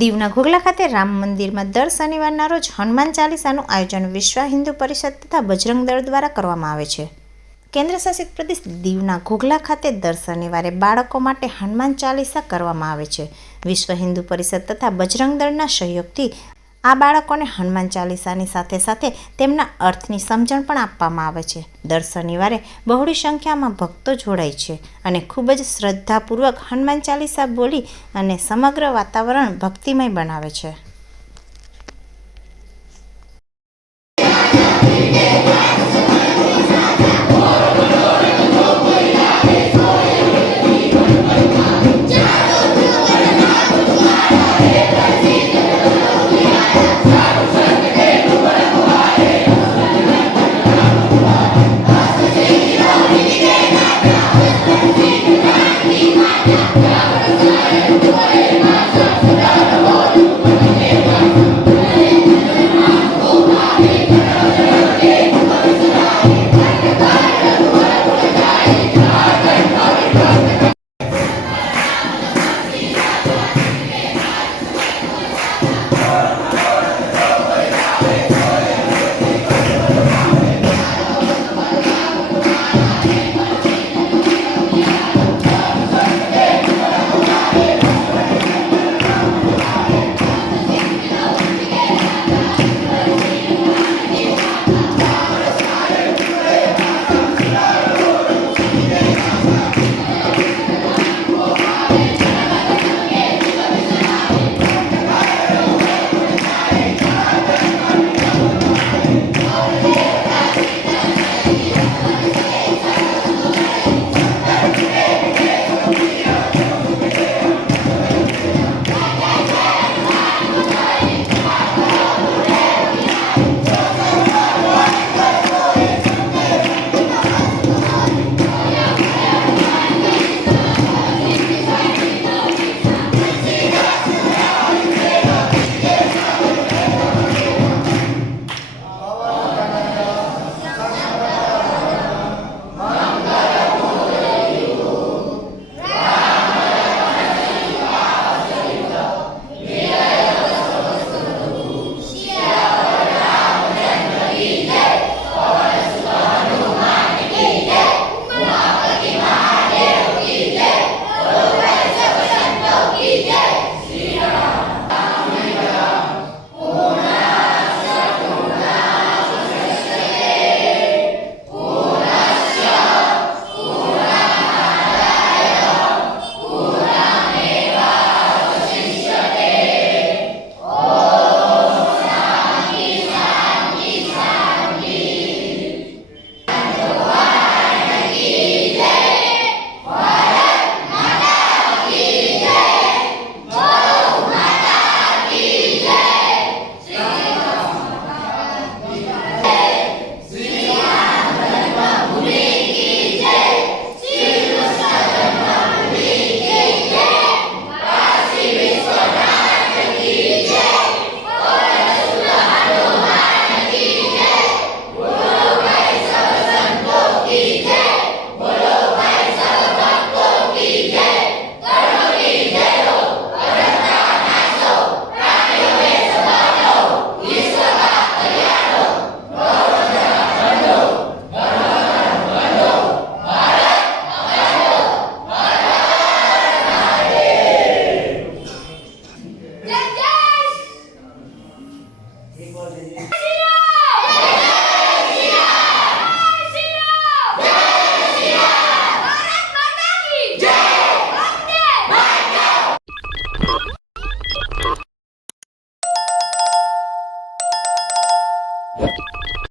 દીવના ઘોઘલા ખાતે રામ મંદિરમાં દર શનિવારના રોજ હનુમાન ચાલીસાનું આયોજન વિશ્વ હિન્દુ પરિષદ તથા બજરંગ દળ દ્વારા કરવામાં આવે છે. કેન્દ્ર શાસિત પ્રદેશ દીવના ઘોઘલા ખાતે દર શનિવારે બાળકો માટે હનુમાન ચાલીસા કરવામાં આવે છે. વિશ્વ હિન્દુ પરિષદ તથા બજરંગ દળના સહયોગથી આ બાળકોને હનુમાન ચાલીસાની સાથે સાથે તેમના અર્થની સમજણ પણ આપવામાં આવે છે. દર શનિવારે બહોળી સંખ્યામાં ભક્તો જોડાય છે અને ખૂબ જ શ્રદ્ધાપૂર્વક હનુમાન ચાલીસા બોલી અને સમગ્ર વાતાવરણ ભક્તિમય બનાવે છે.